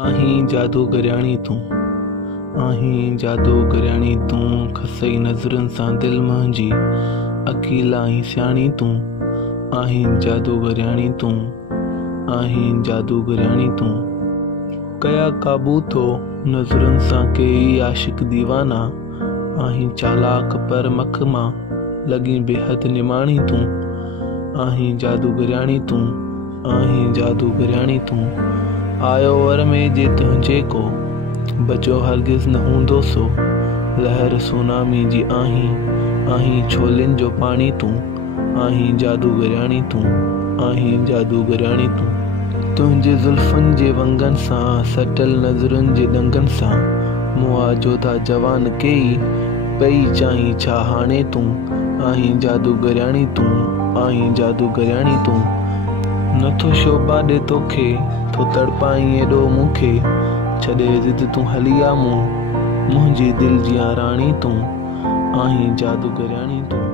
आहीं जादूगरयाणी तूं, आहीं जादूगरयाणी तूं, खसई नज़रुनि सां दिल मुंहिंजी, अकीला ऐं सियाणी तूं, आहीं जादूगरयाणी तूं, आहीं जादूगरयाणी तूं। कया काबू थो नज़रुनि सां कई आशिक दीवाना, आहीं चालाक पर मख मां लॻी बेहद निमाणी तूं, आहीं जादूगरयाणी तूं, आहीं जादूगरयाणी तूं। आयो वर में जे तुंहिंजे को बचो हरगिज़ न हूंदो सो, लहर सुनामी जी आहीं, आहीं छोलिन जो पाणी तूं, आहीं जादूगरयाणी तूं, आहीं जादूगरयाणी तूं। तुंहिंजे ज़ुल्फ़ुनि जे वंगनि सां, सटल नज़रुनि जे ॾंगनि सां, मुआ जोधा जवान कई पई चाहीं छा हाणे तूं, आहीं जादूगरयाणी तूं, आहीं जादूगरयाणी तूं। नथो शोभा ॾे तोखे, थो तड़पाईं एॾो मूंखे, छॾे ज़िद तूं हली आ मुंहिंजी दिलि जी राणी तूं, आहीं जादूगरयाणी तूं।